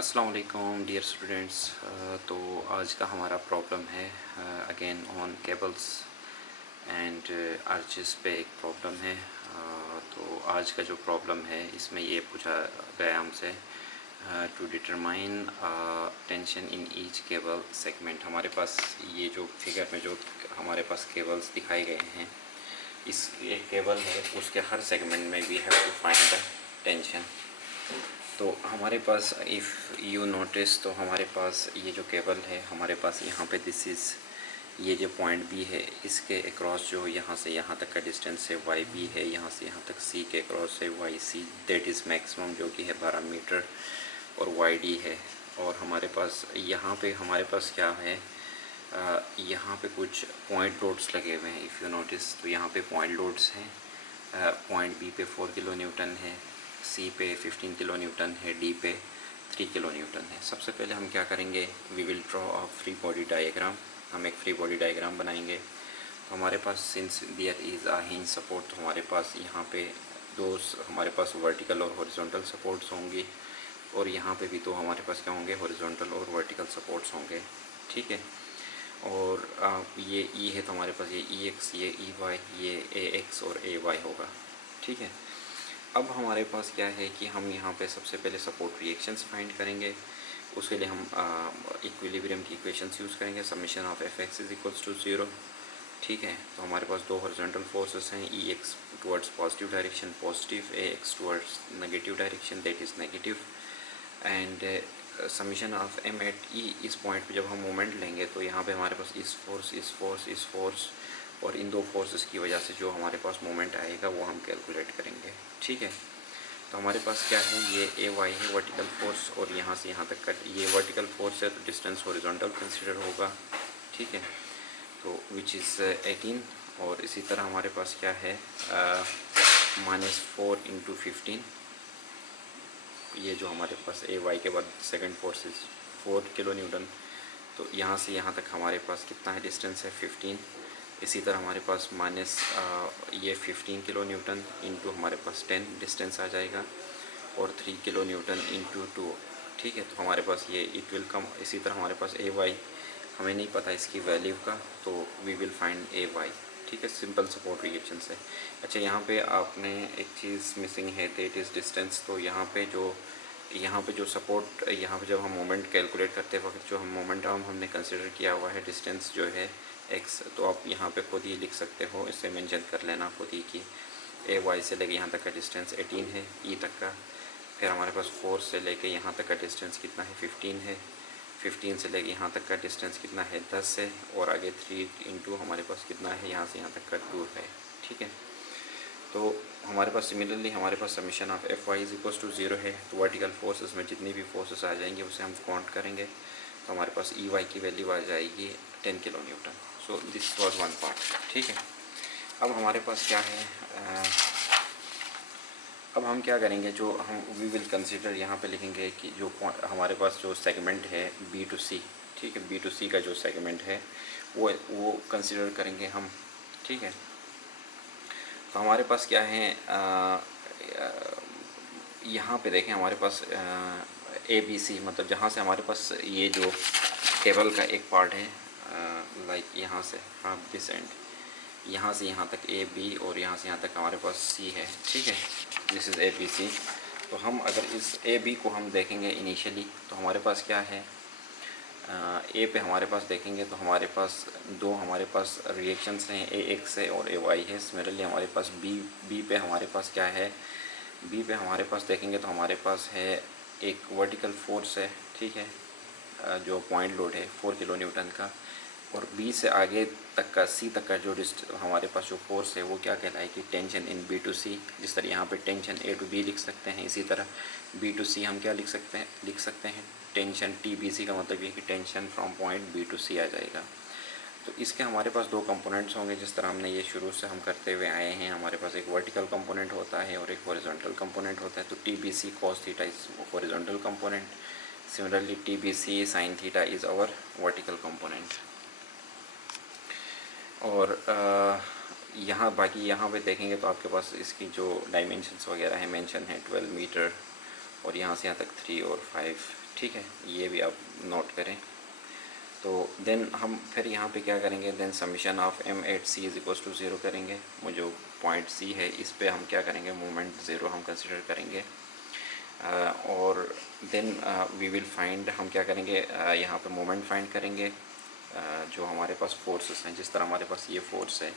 अस्सलाम वालेकुम dear students. तो आज का हमारा प्रॉब्लम है again on cables and arches पे एक प्रॉब्लम है। तो आज का जो प्रॉब्लम है इसमें ये पूछा गया हमसे to determine tension in each cable segment. हमारे पास ये जो फिगर में जो हमारे पास केबल्स दिखाए गए हैं, इस एक केबल है, उसके हर सेगमेंट में we have to find the tension. तो हमारे पास इफ़ यू नोटिस तो हमारे पास ये जो केबल है, हमारे पास यहाँ पे दिस इज़ ये जो पॉइंट बी है, इसके अक्रॉस जो यहाँ से यहाँ तक का डिस्टेंस है वाई बी है, यहाँ से यहाँ तक सी के अक्रॉस है Y C, that is maximum जो कि है 12 मीटर और वाई डी है। और हमारे पास यहाँ पे हमारे पास क्या है, यहाँ पे कुछ पॉइंट लोड्स लगे हुए हैं। इफ़ यू नोटिस तो यहाँ पे पॉइंट लोड्स हैं। पॉइंट बी पे 4 किलो न्यूटन है, सी पे 15 किलो न्यूटन है, डी पे 3 किलो न्यूटन है। सबसे पहले हम क्या करेंगे, we will draw a free body diagram. हम एक फ्री बॉडी डायग्राम बनाएंगे। तो हमारे पास since there is a hinge support, तो हमारे पास यहाँ पे दो हमारे पास वर्टिकल और हॉरिजॉन्टल सपोर्ट्स होंगी, और यहाँ पे भी तो हमारे पास क्या होंगे, हॉरिजॉन्टल और वर्टिकल सपोर्ट्स होंगे। ठीक है। और ये ई है तो हमारे पास ये ई एक्स, ये ई वाई, ये ए एक्स और ए वाई होगा। ठीक है। अब हमारे पास क्या है कि हम यहाँ पे सबसे पहले सपोर्ट रिएक्शंस फाइंड करेंगे। उसके लिए हम इक्विलिब्रियम की इक्वेशंस यूज़ करेंगे। Summation of F X is equals to 0। ठीक है। तो हमारे पास दो हॉरिजॉन्टल फोर्सेस हैं, E X towards positive direction positive, A X towards negative direction that is negative. And summation of M at E, इस point पे जब हम मोमेंट लेंगे तो यहाँ पे हमारे पास इस फोर्स और इन दो फोर्सेस की वजह से जो हमारे पास मोमेंट आएगा वो हम कैलकुलेट करेंगे। ठीक है। तो हमारे पास क्या है, ये ए वाई है वर्टिकल फोर्स, और यहाँ से यहाँ तक का ये वर्टिकल फोर्स है तो डिस्टेंस हॉरिजॉन्टल कंसिडर होगा। ठीक है। तो विच इज़ 18। और इसी तरह हमारे पास क्या है, -4 × 15, ये जो हमारे पास ए वाई के बाद second force is 4 kilo Newton. तो यहाँ से यहाँ तक हमारे पास कितना है, डिस्टेंस है 15। इसी तरह हमारे पास ये 15 किलो न्यूटन इंटू हमारे पास 10 डिस्टेंस आ जाएगा, और 3 किलो न्यूटन इंटू 2। ठीक है। तो हमारे पास ये इट विल कम। इसी तरह हमारे पास ए वाई हमें नहीं पता इसकी वैल्यू का, तो we will find A Y. ठीक है। सिंपल सपोर्ट रिएक्शन से। अच्छा, यहाँ पे आपने एक चीज़ मिसिंग है, दैट इज़ डिस्टेंस। तो यहाँ पे जो सपोर्ट, यहाँ पे जब हम मोमेंट कैलकुलेट करते वक्त जो हम मोमेंट हमने कंसिडर किया हुआ है डिस्टेंस जो है x, तो आप यहाँ पे खुद ही लिख सकते हो, इससे मेंशन कर लेना खुद ही कि ए वाई से लेके यहाँ तक का डिस्टेंस 18 है, ई तक का। फिर हमारे पास 4 से लेके यहाँ तक का डिस्टेंस कितना है, 15 है। 15 से लेके यहाँ तक का डिस्टेंस कितना है, 10 है। और आगे 3 इंटू हमारे पास कितना है, यहाँ से यहाँ तक का 2 है। ठीक है। तो हमारे पास सिमिलरली हमारे पास summation of F Y is equal to 0 है। तो वर्टिकल फोर्सेस में जितनी भी फोर्सेस आ जाएंगे उसे हम काउंट करेंगे, तो हमारे पास ई वाई की वैल्यू आ जाएगी 10 kilo Newton. So this was one part. ठीक है। अब हमारे पास क्या है, अब हम क्या करेंगे, जो हम वी विल कंसिडर यहाँ पे लिखेंगे कि जो हमारे पास जो सेगमेंट है बी टू सी। ठीक है। बी टू सी का जो सेगमेंट है वो कंसिडर करेंगे हम। ठीक है। तो हमारे पास क्या है, यहाँ पे देखें हमारे पास ए बी सी, मतलब जहाँ से हमारे पास ये जो टेबल का एक पार्ट है, लाइक यहाँ से दिस एंड, यहाँ से यहाँ तक ए बी, और यहाँ से यहाँ तक हमारे पास सी है। ठीक है। This is A B C. तो हम अगर इस ए बी को हम देखेंगे इनिशियली, तो हमारे पास क्या है, ए पे हमारे पास देखेंगे तो हमारे पास हमारे पास रिएक्शंस हैं, ए एक्स है और ए वाई है। सिमिलरली हमारे पास बी पे हमारे पास क्या है, बी पे हमारे पास देखेंगे तो हमारे पास है एक वर्टिकल फोर्स है। ठीक है। जो पॉइंट लोड है 4 किलो न्यूटन का, और बी से आगे तक का सी तक का जो हमारे पास जो फोर्स है वो क्या कहलाएगी, टेंशन इन बी टू सी। जिस तरह यहाँ पे टेंशन ए टू बी लिख सकते हैं, इसी तरह बी टू सी हम क्या लिख सकते हैं टेंशन टी बी सी, का मतलब ये कि tension from point B to C आ जाएगा। तो इसके हमारे पास दो कंपोनेंट्स होंगे, जिस तरह हमने ये शुरू से हम करते हुए आए हैं। हमारे पास एक वर्टिकल कंपोनेंट होता है और एक हॉरिजॉन्टल कंपोनेंट होता है। तो T B C cos theta is horizontal component, similarly T B C sine theta is our vertical component. और बाकी यहाँ पे देखेंगे तो आपके पास इसकी जो डायमेंशंस वगैरह है मेंशन है 12 मीटर और यहाँ से यहाँ तक 3 और 5, ठीक है, ये भी आप नोट करें। तो देन हम फिर यहाँ पे क्या करेंगे, then summation of M8C is equals to 0 करेंगे। वो जो पॉइंट C है इस पे हम क्या करेंगे, मोमेंट 0 हम कंसिडर करेंगे। और देन वी विल फाइंड, हम क्या करेंगे, यहाँ पे मोमेंट फाइंड करेंगे। जो हमारे पास फोर्सेस हैं, जिस तरह हमारे पास ये फोर्स है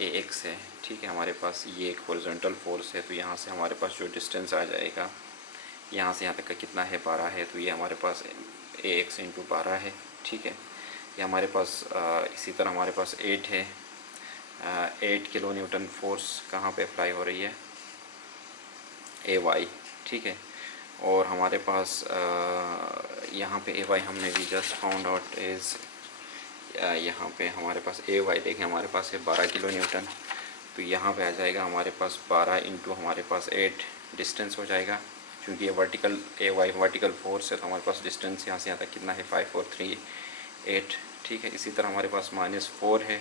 AX है, ठीक है, हमारे पास ये एक हॉरिजॉन्टल फोर्स है, तो यहाँ से हमारे पास जो डिस्टेंस आ जाएगा यहाँ से यहाँ तक का कितना है, 12 है, तो ये हमारे पास AX इंटू 12 है, ठीक है। ये हमारे पास इसी तरह हमारे पास 8 है, 8 किलो न्यूटन फोर्स कहाँ पे अप्लाई हो रही है, AY, ठीक है। और हमारे पास यहाँ पे AY हमने भी जस्ट फाउंड आउट इज़, यहाँ पे हमारे पास AY देखें हमारे पास है 12 किलो न्यूटन, तो यहाँ पे आ जाएगा हमारे पास 12 इंटू हमारे पास 8 डिस्टेंस हो जाएगा, क्योंकि ये वर्टिकल AY वर्टिकल फोर्स है, तो हमारे पास डिस्टेंस यहाँ से यहाँ तक कितना है, 5 और 3 8, ठीक है। इसी तरह हमारे पास -4 है,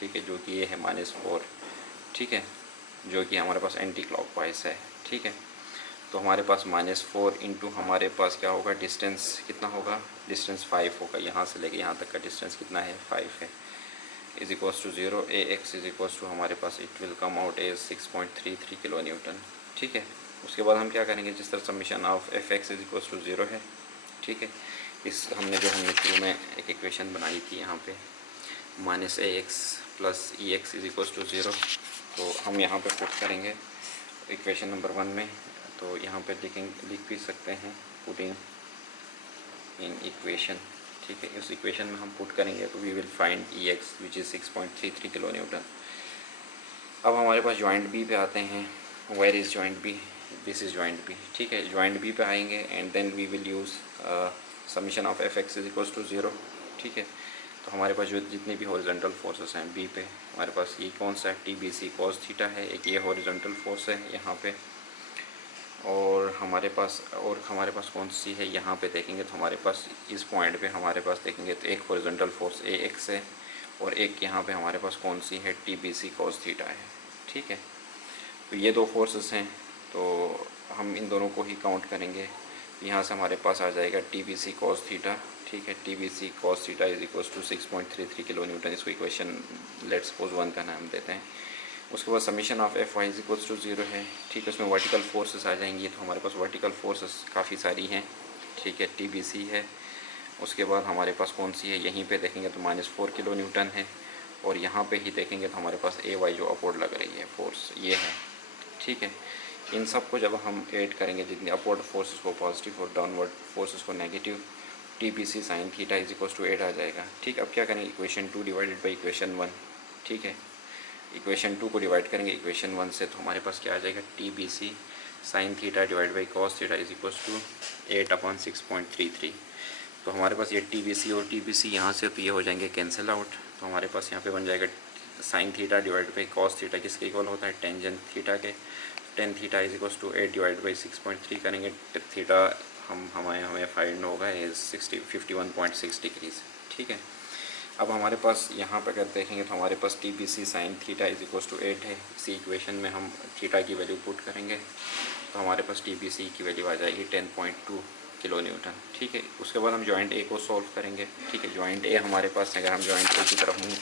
ठीक है, जो कि ये है -4, ठीक है, जो कि हमारे पास एंटी क्लॉकवाइज है, ठीक है। तो हमारे पास -4 इंटू हमारे पास क्या होगा, डिस्टेंस कितना होगा, डिस्टेंस 5 होगा, यहाँ से लेके यहाँ तक का डिस्टेंस कितना है, 5 है, is equals to 0। AX is equals to हमारे पास it will come out as 6.33 kilo newton, ठीक है। उसके बाद हम क्या करेंगे, जिस तरह summation of FX is equals to 0 है, ठीक है, इस हमने शुरू में एक इक्वेशन बनाई थी यहाँ पे -AX plus EX is equals to 0, तो हम यहाँ पे पुट करेंगे इक्वेशन नंबर 1 में। तो यहाँ पे लिख भी सकते हैं पुटिंग इन इक्वेशन, ठीक है। उस इक्वेशन में हम पुट करेंगे तो we will find EX which is 6.33 kilo newton. अब हमारे पास जॉइंट बी पे आते हैं, where is joint B, this is joint B, ठीक है। जॉइंट बी पे आएंगे and then we will use summation of FX is equals to 0, ठीक है। तो हमारे पास जो जितने भी हॉरिजॉन्टल फोर्सेस हैं बी पे, हमारे पास ये कौन सा है, TBC cos थीटा है, एक ये हॉरिजॉन्टल फोर्स है यहाँ पे, और हमारे पास कौन सी है, यहाँ पे देखेंगे तो हमारे पास इस पॉइंट पे हमारे पास देखेंगे तो एक हॉरिजॉन्टल फोर्स AX है, और एक यहाँ पे हमारे पास कौन सी है, TBC cos थीटा है, ठीक है। तो ये दो फोर्सेस हैं, तो हम इन दोनों को ही काउंट करेंगे। यहाँ से हमारे पास आ जाएगा TBC cos थीटा, ठीक है, TBC cos theta is equals to 6.33 kilo newton. इसको इक्वेशन लेट्स सपोज 1 का नाम देते हैं। उसके बाद summation of FY is equals to 0 है, ठीक है। उसमें वर्टिकल फोर्सेस आ जाएंगी, तो हमारे पास वर्टिकल फोर्सेस काफ़ी सारी हैं, ठीक है, TBC है। उसके बाद हमारे पास कौन सी है, यहीं पे देखेंगे तो -4 किलो न्यूटन है, और यहाँ पे ही देखेंगे तो हमारे पास AY जो अपवर्ड लग रही है फोर्स ये है, ठीक है। इन सब को जब हम ऐड करेंगे, जितनी अपवर्ड फोर्सेस को पॉजिटिव और डाउनवर्ड फोर्सेस को negative, TBC sin theta is equals to 8 आ जाएगा, ठीक। अब क्या करेंगे, इक्वेशन 2 डिवाइडेड बाई इक्वेशन 1, ठीक है। इक्वेशन 2 को डिवाइड करेंगे इक्वेशन 1 से, तो हमारे पास क्या आ जाएगा, TBC sin theta divide by cos theta is equals to 8/6.33। तो हमारे पास ये TBC और TBC यहाँ से तो ये हो जाएंगे कैंसिल आउट, तो हमारे पास यहाँ पे बन जाएगा sin theta divide by cos theta किसके इक्वल होता है, टेंजेंट थीटा के। Tan theta is equals to 8 divide by 6.3 करेंगे, थीटा हमें फाइंड होगा इज 51.6 डिग्रीज, ठीक है। अब हमारे पास यहाँ पर अगर देखेंगे तो हमारे पास TBC sin theta is equals to 8 है। इसी इक्वेशन में हम थीटा की वैल्यू पुट करेंगे तो हमारे पास TBC की वैल्यू आ जाएगी 10.2 किलो न्यूटन, ठीक है। उसके बाद हम जॉइंट A को सॉल्व करेंगे, ठीक है। जॉइंट A हमारे पास, अगर हम जॉइंट A की तरफ मूव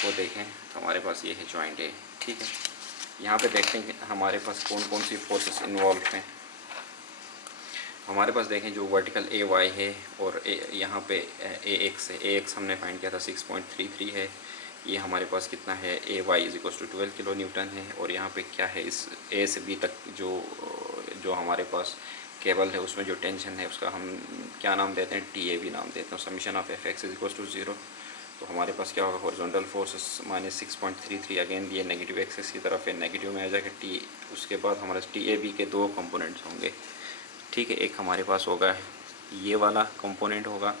को देखें तो हमारे पास ये है जॉइंट A, ठीक है। यहाँ पे देखते हैं कि हमारे पास कौन कौन सी फोर्सेस इन्वॉल्व हैं। हमारे पास देखें जो वर्टिकल AY है, और यहाँ पे AX है, AX हमने फाइंड किया था 6.33 है। ये हमारे पास कितना है, AY is equals to 12 kilo newton है। और यहाँ पे क्या है, इस A से B तक जो हमारे पास केबल है उसमें जो टेंशन है उसका हम क्या नाम देते हैं, TAB नाम देते हैं। Summation of FX is equals to 0। तो हमारे पास क्या होगा, हॉरिजॉन्टल फोर्सेस -6.33, अगेन ये नेगेटिव एक्सेस की तरफ है, नेगेटिव में आ जाएगा T। उसके बाद हमारे TAB के दो कंपोनेंट्स होंगे, ठीक है। एक हमारे पास होगा ये वाला कंपोनेंट होगा,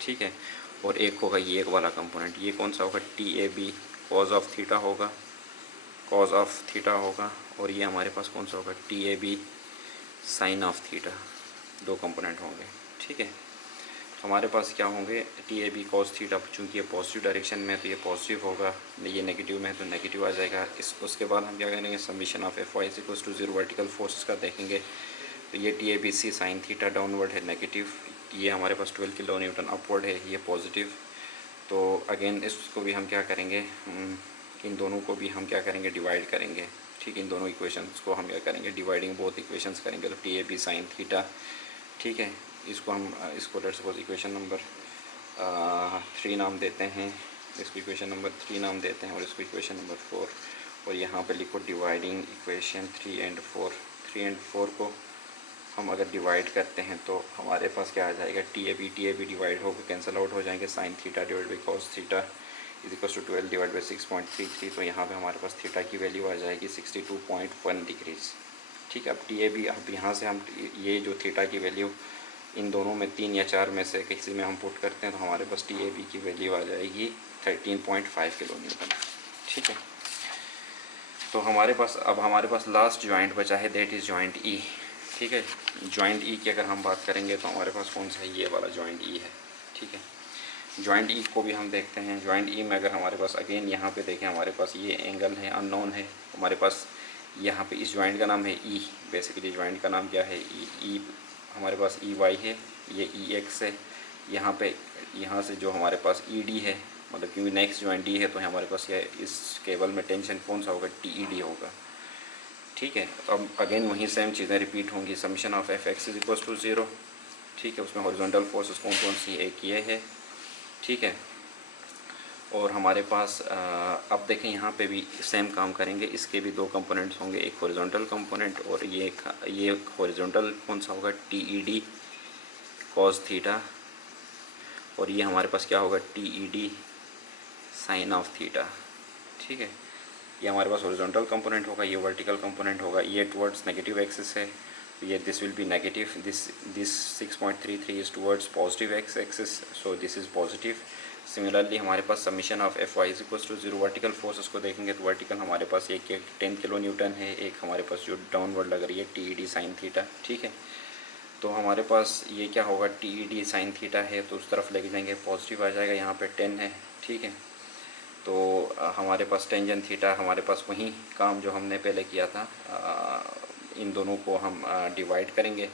ठीक है, और एक होगा ये वाला कंपोनेंट। ये कौन सा होगा, TAB कॉज ऑफ थीटा होगा, कॉज ऑफ थीटा होगा। और ये हमारे पास कौन सा होगा, TAB साइन ऑफ थीटा, दो कंपोनेंट होंगे, ठीक है। हमारे पास क्या होंगे T A B cos theta, चूँकि ये पॉजिटिव डायरेक्शन में है तो ये पॉजिटिव होगा, ये नेगेटिव में है तो नेगेटिव आ जाएगा। उसके बाद हम क्या करेंगे summation of F Y is equals to 0 vertical forces का देखेंगे। तो ये T A B C sine theta downward है नेगेटिव, ये हमारे पास 12 किलो न्यूटन अपवर्ड है, ये पॉजिटिव। तो अगेन इसको भी हम क्या करेंगे, इन दोनों को भी हम क्या करेंगे डिवाइड करेंगे। ठीक, इन दोनों इक्वेशंस को हम क्या करेंगे डिवाइडिंग बोथ इक्वेशंस करेंगे। तो T A B sine theta, ठीक है, इसको हम इसको लेट्स सपोज इक्वेशन नंबर 3 नाम देते हैं, इसको इक्वेशन नंबर 3 नाम देते हैं और इसको इक्वेशन नंबर 4, और यहाँ पे लिखो डिवाइडिंग इक्वेशन 3 एंड 4। 3 एंड 4 को हम अगर डिवाइड करते हैं तो हमारे पास क्या आ जाएगा टी ए बी डिवाइड होकर कैंसिल आउट हो जाएंगे। Sine theta divide by cos theta is equal to 12 divide by 6.33। तो यहाँ पे हमारे पास थीटा की वैल्यू आ जाएगी 62.1 डिग्रीज। ठीक है, अब टी ए बी, अब यहाँ से हम ये जो थीटा की वैल्यू इन दोनों में 3 या 4 में से किसी में हम पुट करते हैं तो हमारे पास टी ए बी की वैल्यू आ जाएगी 13.5 किलो न्यूटन। ठीक है, तो हमारे पास लास्ट जॉइंट बचा है, दैट इज़ जॉइंट ई। ठीक है, जॉइंट ई की अगर हम बात करेंगे तो हमारे पास कौन सा है, ये वाला जॉइंट ई है। ठीक है, जॉइंट ई को भी हम देखते हैं। जॉइंट ई में अगर हमारे पास अगेन यहाँ पे देखें, हमारे पास ये एंगल है अननोन है, हमारे पास यहाँ पे इस जॉइंट का नाम है ई। बेसिकली जॉइंट का नाम क्या है ई, हमारे पास ई वाई है, ये ई एक्स है। यहाँ से जो हमारे पास ई डी है, मतलब क्योंकि नेक्स्ट जॉइंट डी है तो हमारे पास ये इस केबल में टेंशन कौन सा होगा, टी ई डी होगा। ठीक है, तो अब अगेन वहीं सेम चीज़ें रिपीट होंगी। Summation of F X is equal to 0। ठीक है, उसमें हॉरिजॉन्टल फोर्सेस कौन कौन सी, एक ये है। ठीक है, और हमारे पास अब देखें यहाँ पे भी सेम काम करेंगे। इसके भी 2 कंपोनेंट्स होंगे, एक हॉरिजॉन्टल कंपोनेंट और ये हॉरिजॉन्टल कौन सा होगा, T E D cos theta, और ये हमारे पास क्या होगा T E D sine of theta. ठीक है, ये हमारे पास हॉरिजॉन्टल कंपोनेंट होगा, ये वर्टिकल कंपोनेंट होगा। ये टुवर्ड्स नेगेटिव एक्सिस है, तो ये this will be negative, this 6.33 is towards positive X axis, so this is positive. Similarly हमारे पास summation of F Y is equal to 0 vertical forces को देखेंगे तो वर्टिकल हमारे पास एक 10 किलो न्यूटन है, एक हमारे पास जो डाउनवर्ड लग रही है T E D sine theta. ठीक है, तो हमारे पास ये क्या होगा T E D sine theta है तो उस तरफ लेके जाएंगे पॉजिटिव आ जाएगा, यहाँ पे 10 है। ठीक है, तो हमारे पास टेंजन थीटा, हमारे पास वही काम जो हमने पहले किया था, इन दोनों को हम डिवाइड करेंगे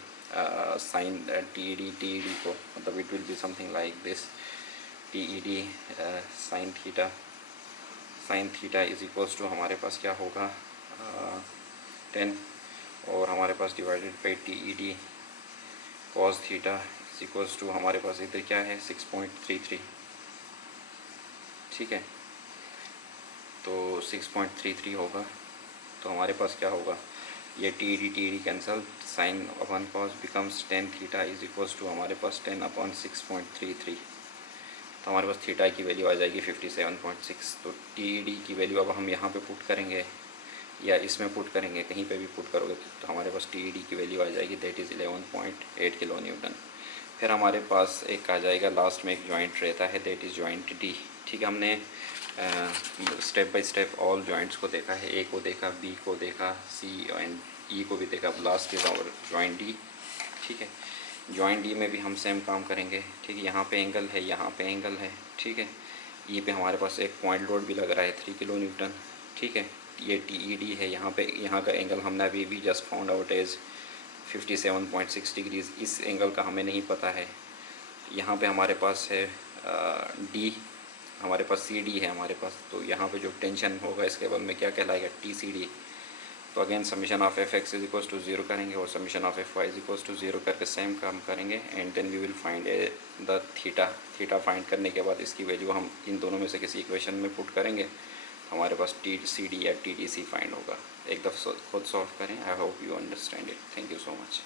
साइन टी ई डी को, मतलब it will be something like this, T E D sine theta is equals to हमारे पास क्या होगा 10, और हमारे पास divided by T E D cos theta is equals to हमारे पास इधर क्या है 6.33। ठीक है, तो 6.33 होगा, तो हमारे पास क्या होगा, ये T E D cancel, sine upon cos becomes 10 theta is equals to हमारे पास 10/6.33। तो हमारे पास थीटा की वैल्यू आ जाएगी 57.6। तो टी ई डी की वैल्यू अब हम यहाँ पे पुट करेंगे या इसमें पुट करेंगे, कहीं पे भी पुट करोगे तो हमारे पास टी ई डी की वैल्यू आ जाएगी, दैट इज़ 11.8 किलो न्यूटन। फिर हमारे पास एक आ जाएगा लास्ट में एक जॉइंट रहता है, दैट इज़ जॉइंट डी। ठीक है, हमने step by step all joints को देखा है, ए को देखा, बी को देखा, सी एंड ई को भी देखा, अब last is our joint D. ठीक है, जॉइंट डी में भी हम सेम काम करेंगे। ठीक है, यहाँ पे एंगल है, यहाँ पे एंगल है। ठीक है, ई पे हमारे पास एक पॉइंट लोड भी लग रहा है 3 किलो न्यूटन। ठीक है, ये टी ई डी है, यहाँ का एंगल हमने अभी भी just found out as 57.6 degrees. इस एंगल का हमें नहीं पता है। यहाँ पे हमारे पास है डी, हमारे पास सी डी है हमारे पास, तो यहाँ पे जो टेंशन होगा इस केबल में क्या कहलाएगा, टी सी डी। तो again summation of F X is equals to 0 करेंगे और summation of F Y is equals to 0 करके सेम काम करेंगे, and then we will find the theta find करने के बाद इसकी वैल्यू हम इन दोनों में से किसी इक्वेशन में पुट करेंगे, हमारे पास टी सी डी या टी डी सी फाइंड होगा। एक दफ़ा खुद सॉल्व करें। I hope you understand it. Thank you so much.